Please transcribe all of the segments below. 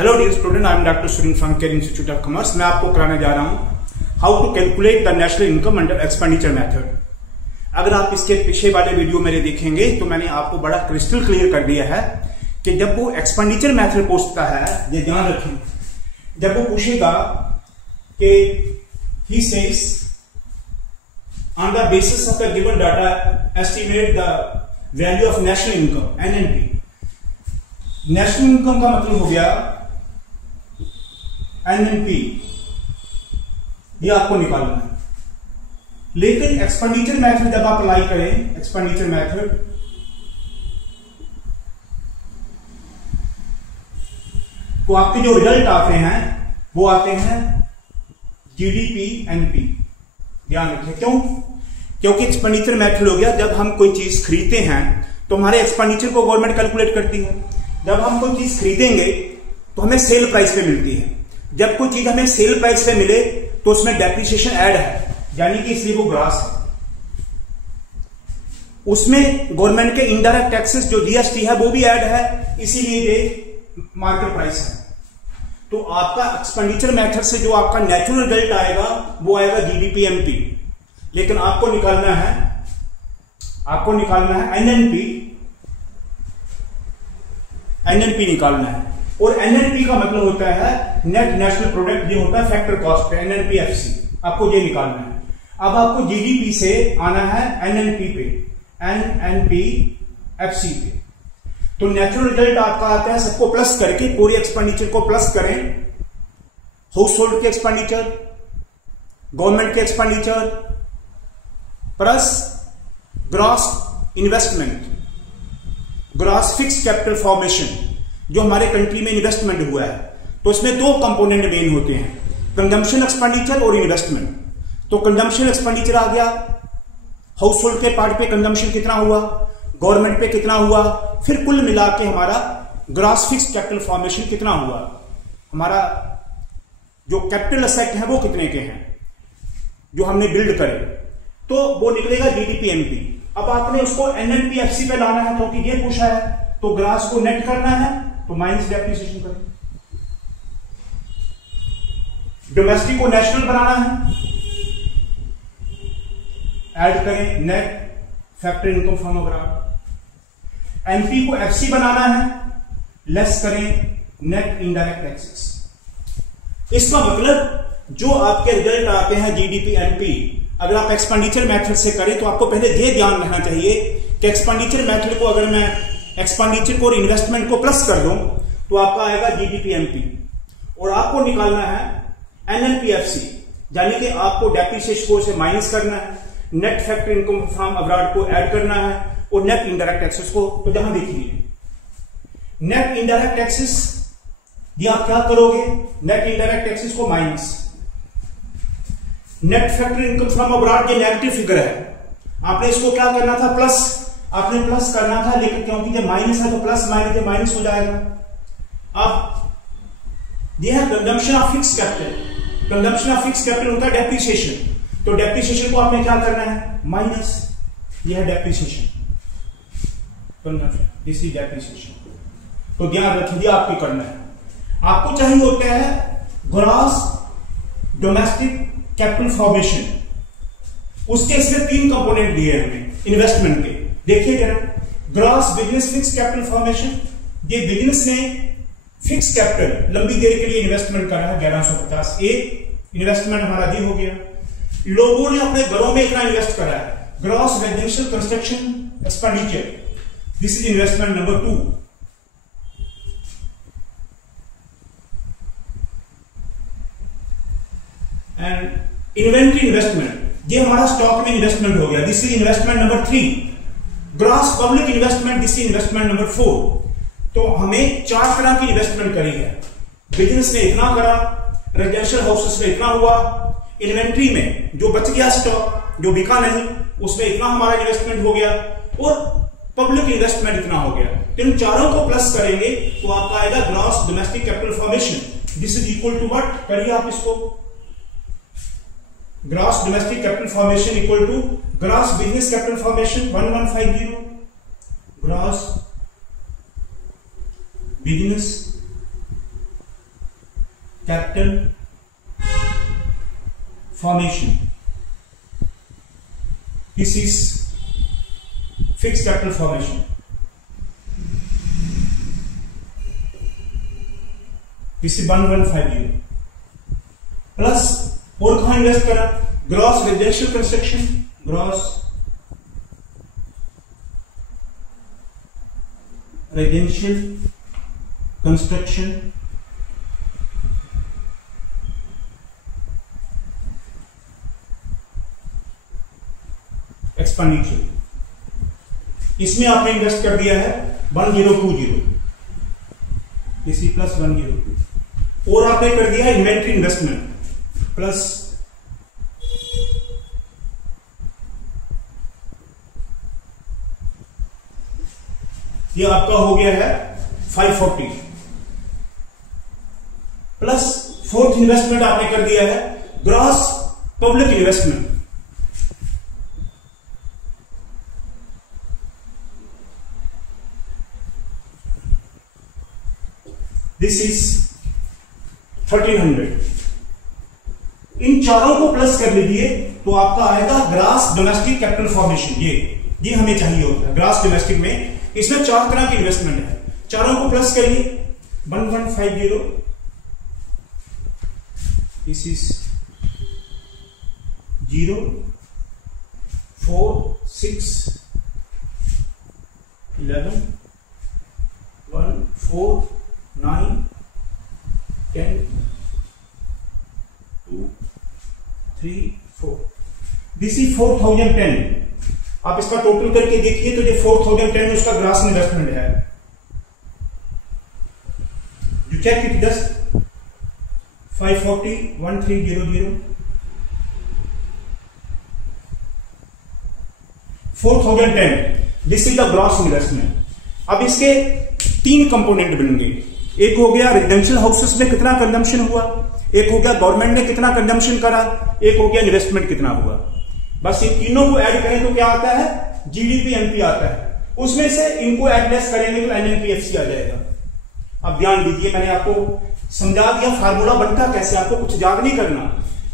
Hello dear student, I am doctor Surendra from care institute of commerce. मैं आपको कराने जा रहा हूं how to calculate the national income under expenditure method. अगर आप इसके पीछे वाले वीडियो मेरे देखेंगे तो मैंने आपको बड़ा क्रिस्टल क्लियर कर दिया है कि जब वो एक्सपेंडिचर मेथड पूछता है, ये ध्यान रखें, जब वो पूछेगा कि he says on the basis of the given data estimate the value of national income NNP. National income का मतलब हो गया एनएनपी, ये आपको निकालना है। लेकिन एक्सपेंडिचर मेथड जब आप अप्लाई करें, एक्सपेंडिचर मेथड, तो आपके जो रिजल्ट आते हैं वो आते हैं जीडीपी एनपी। ध्यान रखें, क्योंकि एक्सपेंडिचर मेथड हो गया जब हम कोई चीज खरीदते हैं तो हमारे एक्सपेंडिचर को गवर्नमेंट कैलकुलेट करती है। जब हम कोई चीज खरीदेंगे तो हमें सेल प्राइस पे मिलती है। जब कोई चीज हमें सेल प्राइस पे मिले तो उसमें डेप्रिसिएशन ऐड है, यानी कि इसलिए वो ग्रास है। उसमें गवर्नमेंट के इनडायरेक्ट टैक्सेस जो जीएसटी है वो भी ऐड है, इसीलिए ये मार्केट प्राइस है। तो आपका एक्सपेंडिचर मेथड से जो आपका नेचुरल रिजल्ट आएगा वो आएगा जीडीपी एमपी। लेकिन आपको निकालना है एनएनपी निकालना है। और एनएनपी का मतलब होता है नेट नेशनल प्रोडक्ट, ये होता है फैक्टर कॉस्ट पे, एनएनपीएफसी। आपको ये निकालना है। अब आपको जीडीपी से आना है एनएनपी पे, एनएनपीएफसी पे। तो नेचुरल रिजल्ट आपका आता है, सबको प्लस करके पूरे एक्सपेंडिचर को प्लस करें, हाउस होल्ड के एक्सपेंडिचर, गवर्नमेंट के expenditure plus gross investment, gross fix capital formation, जो हमारे कंट्री में इन्वेस्टमेंट हुआ है। तो इसमें दो कंपोनेंट मेन होते हैं, कंजम्पशन एक्सपेंडिचर और इन्वेस्टमेंट। तो कंजम्पशन एक्सपेंडिचर आ गया, हाउस होल्ड के पार्ट पे कंजम्पशन कितना हुआ, गवर्नमेंट पे कितना हुआ, फिर कुल मिला के हमारा ग्रॉस फिक्स कैपिटल फॉर्मेशन कितना हुआ, हमारा जो कैपिटल असेट है वो कितने के हैं जो हमने बिल्ड करे, तो वो निकलेगा जीडीपी एनपी। अब आपने उसको एनएनपीएफसी पे लाना है क्योंकि ये पूछा है, तो ग्रास को नेट करना है तो माइनस डेप्रिसिएशन करें। डोमेस्टिक को नेशनल बनाना है, ऐड करें net factor income from abroad. NP को एफसी बनाना है, लेस करें नेट इनडायरेक्ट टैक्सेस। इसका मतलब जो आपके रिजल्ट आते हैं जीडीपी एनपी, अगर आप एक्सपेंडिचर मेथड से करें तो आपको पहले ये ध्यान रखना चाहिए कि एक्सपेंडिचर मेथड को अगर मैं एक्सपेंडिचर को और इन्वेस्टमेंट को प्लस कर दूं तो आपका आएगा जीडीपी एमपी। और आपको निकालना है एनएनपीएफसी, यानी कि आपको डेप्रिसिएशन को से माइनस करना है, net factor income from abroad को ऐड करना है और नेट इनडायरेक्ट टैक्सेस को। तो जहां देखिए नेट इनडायरेक्ट टैक्सेस, ये आप क्या करोगे, नेट इनडायरेक्ट टैक्सेस को minus, net factor income from abroad ये नेगेटिव फिगर है, आपने इसको क्या करना था, प्लस, आपने प्लस करना था, लेकिन क्योंकि ये माइनस है तो प्लस माइनस ये माइनस हो जाएगा। अब ये है consumption of fix capital. Consumption of fix capital होता है डेप्रिसिएशन, तो डेप्रिसिएशन को आपने क्या करना है, माइनस, ये है डेप्रिसिएशन, दिस इज डेप्रिसिएशन। तो ध्यान रखिए आपको करना है, आपको चाहिए होता है ग्रॉस डोमेस्टिक कैपिटल फॉर्मेशन। उसके इसमें तीन कंपोनेंट दिए हैं हमें इन्वेस्टमेंट के। देखिए जरा, gross business fix capital formation, ये बिजनेस ने फिक्स कैपिटल लंबी देर के लिए इन्वेस्टमेंट करा है 1150, एक इन्वेस्टमेंट हमारा दी हो गया। लोगों ने अपने घरों में इतना इन्वेस्ट करा है, gross residential construction expenditure, this is investment number 2। And inventory investment, ये हमारा स्टॉक में इन्वेस्टमेंट हो गया, this is investment number 3। Gross public investment, this is investment number 4। तो हमें 4 तरह की इन्वेस्टमेंट करी है। बिजनेस ने इतना करा, रेजिडेंशियल हाउसेस में इतना हुआ, इन्वेंट्री में जो बच गया स्टॉक, जो बिका नहीं, उसमें इतना हमारा इन्वेस्टमेंट हो गया, और पब्लिक इन्वेस्टमेंट इतना हो गया। तो इन चारों को प्लस करेंगे तो आपका आएगा gross domestic capital formation, this is equal to what, करिए आप इसको, gross domestic capital formation equal to gross business capital formation 1150, gross business capital formation. This is fixed capital formation. This is 1150 plus और कहां invest करा? Gross residential construction, gross residential construction, expenditure, इसमें आपने invest कर दिया है 1020 इसी plus 102 और आपने कर दिया इन्वेंट्री इन्वेस्टमेंट प्लस ये आपका हो गया है 540 प्लस फोर्थ इन्वेस्टमेंट आपने कर दिया है gross public investment, this is 1300। इन चारों को प्लस कर लीजिए तो आपका आएगा ग्रास डोमेस्टिक कैपिटल फॉर्मेशन। ये हमें चाहिए होता है ग्रास डोमेस्टिक में। इसमें 4 तरह की इन्वेस्टमेंट है, चारों को प्लस करिए 1150, दिस इज 0 4 6 11 1 4 9 10 2 3 4, दिस इज 4010। आप इसका टोटल करके देखिए तो ये 4010 उसका ग्रास इन्वेस्टमेंट है। You check it just 540 1300 4010, this is the gross investment. अब इसके 3 कंपोनेंट बनेंगे, एक हो गया रेजिडेंशियल हाउसेस में कितना कंजम्पशन हुआ, एक हो गया गवर्नमेंट ने कितना कंजम्पशन करा, एक हो गया इन्वेस्टमेंट कितना हुआ। बस इन तीनों को ऐड करें तो क्या आता है? जीडीपी एमपी आता है। उसमें से इनको ऐड लेस करेंगे तो एनएनपीएफसी आ जाएगा। अब ध्यान दीजिए, मैंने आपको समझा दिया फार्मूला बनता कैसे, आपको कुछ याद नहीं करना।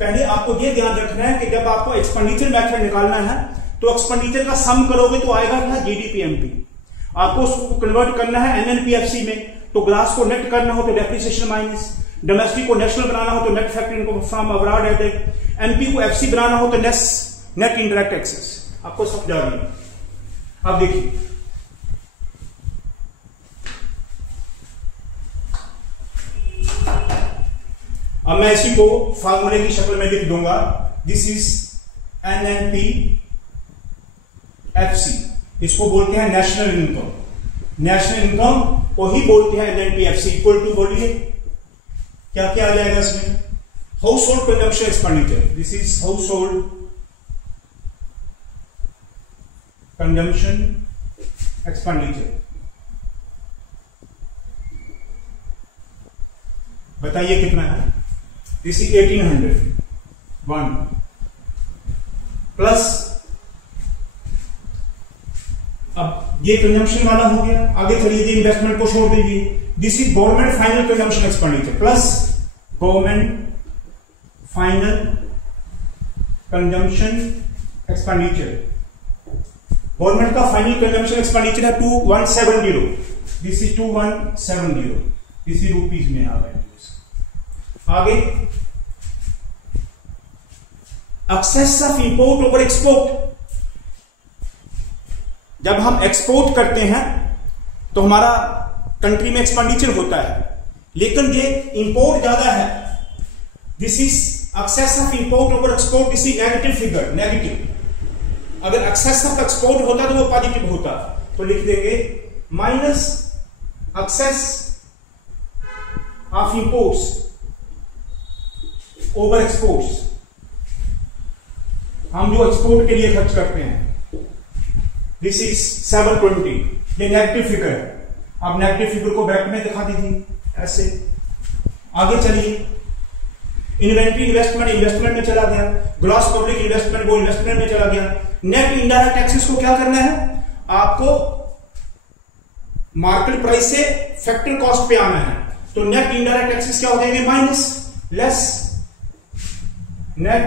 पहले आपको यह ध्यान रखना है कि जब आपको एक्सपेंडिचर मेथड निकालना है तो एक्सपेंडिचर का सम करोगे तो आएगा क्या? GDP MP. आपको उसको कन्वर्ट करना है एनएनपीएफसी में, तो ग्रास को नेट करना हो तो डेप्रिसिएशन माइनस, डोमेस्टिक को नेशनल बनाना हो तो net factor income from abroad added, MP को एफसी बनाना हो तो नेट इंडायरेक्ट टैक्सेस। आपको समझा दिया। अब देखिए अब मैं इसी को फार्मूले की शक्ल में लिख दूंगा, दिस इज एनएनपी एफसी, इसको बोलते हैं नेशनल इनकम। नेशनल इनकम को ही बोलते हैं एनएनपीएफसी। इक्वल टू बोलिए क्या क्या आ जाएगा इसमें? House hold consumption expenditure, this is house hold consumption expenditure. बताइए कितना है? दिस इज 1800 1 प्लस, अब ये कंजम्पशन वाला हो गया। आगे चलिए, इन्वेस्टमेंट को छोड़ दीजिए। This is government final consumption expenditure plus government final consumption expenditure. Government का फाइनल कंजम्पशन एक्सपेंडिचर है 2170, this is 2170, this is rupees में आ गए। आगे excess of import over export. जब हम एक्सपोर्ट करते हैं तो हमारा कंट्री में एक्सपेंडिचर होता है, लेकिन ये इंपोर्ट ज्यादा है, this is excess of import over export, this is negative figure, negative. अगर एक्सेस ऑफ एक्सपोर्ट होता तो वो पॉजिटिव होता, तो लिख देंगे minus excess of imports over exports. हम जो एक्सपोर्ट के लिए खर्च करते हैं, दिस इज 720, ये नेगेटिव फिगर है। आप नेगेटिव फिगर को ब्रैकेट में दिखा दीजिए ऐसे। आगे चलिए, इन्वेंट्री इन्वेस्टमेंट में चला गया, ग्रॉस पब्लिक इन्वेस्टमेंट वो इन्वेस्टमेंट में चला गया। नेट इनडायरेक्ट टैक्सेस को क्या करना है? आपको मार्केट प्राइस से फैक्टर कॉस्ट पे आना है, तो नेट इनडायरेक्ट टैक्सेस क्या हो जाएंगे? Minus. Less net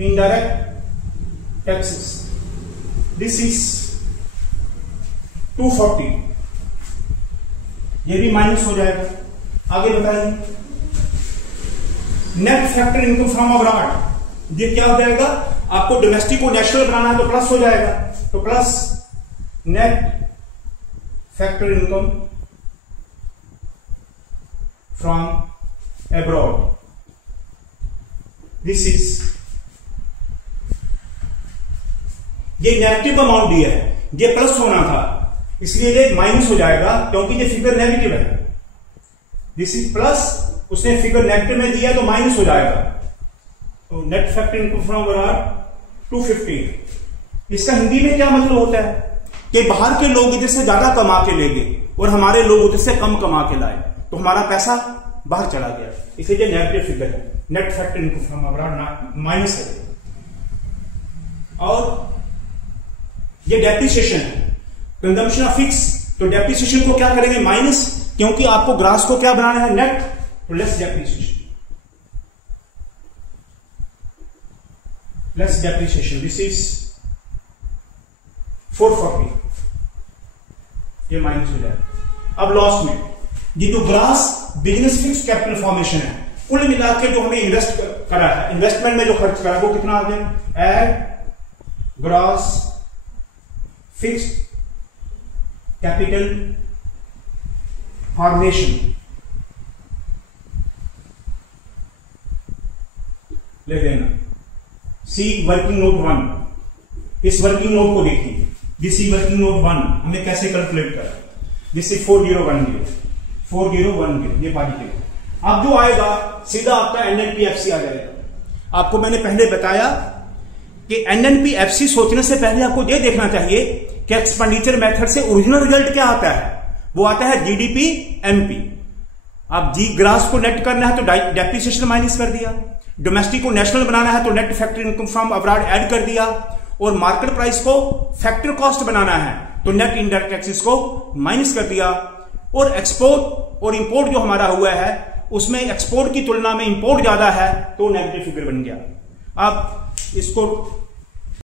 indirect taxes, this is 240, ये भी माइनस हो जाएगा। आगे बताइए, net factor income from abroad, ये क्या हो जाएगा, आपको डोमेस्टिक को नेशनल बनाना है तो प्लस हो जाएगा, तो plus net factor income from abroad, this is, ये नेगेटिव अमाउंट दिया है, ये प्लस होना था इसलिए ये माइनस हो जाएगा क्योंकि ये फिगर नेगेटिव है। दिस इज प्लस, उसने फिगर नेगेटिव में दिया तो माइनस हो जाएगा। तो net factor income from abroad 215, इसका हिंदी में क्या मतलब होता है कि बाहर के लोग इधर से ज्यादा कमा के ले गए और हमारे लोग उधर से कम कमा के लाए तो हमारा पैसा बाहर चला गया, इसलिए ये नेगेटिव फिगर है। Net factor income from abroad minus है। और ये डेप्रिसिएशन है, कंजम्पशन ऑफ फिक्स, तो डेप्रिसिएशन को क्या करेंगे, माइनस, क्योंकि आपको ग्रास को क्या बनाना है, नेट, तो less depreciation, less depreciation, this is 440, ये माइनस हो जाएगा। अब लॉस में ये जो grass business fix capital formation है, कुल मिला के जो हमें इन्वेस्ट करा है, इन्वेस्टमेंट में जो खर्च करा वो कितना आ गया, add gross fixed capital formation, ले लेना। सी वर्किंग नोट 1, इस वर्किंग नोट को देखिए, दिस इज वर्किंग नोट 1, हमें कैसे कैलकुलेट करा, दिस इज 4010, ये पॉजिटिव। अब जो आएगा सीधा आपका एनएनपीएफसी आ जाएगा। आपको मैंने पहले बताया कि एनएनपीएफसी सोचने से पहले आपको यह देखना चाहिए कि एक्सपेंडिचर मेथड से ओरिजिनल रिजल्ट क्या आता है, वो आता है जीडीपी एमपी। अब जी ग्रास को नेट करना है तो डेप्रिसिएशन माइनस कर दिया, डोमेस्टिक को नेशनल बनाना है तो net factor income from abroad add कर दिया, और मार्केट प्राइस को फैक्टर कॉस्ट बनाना है तो नेट इनडायरेक्ट टैक्सेस को माइनस कर दिया, और एक्सपोर्ट और इंपोर्ट जो हमारा हुआ है उसमें एक्सपोर्ट की तुलना में इंपोर्ट ज्यादा है तो नेगेटिव फिगर बन गया। अब इसको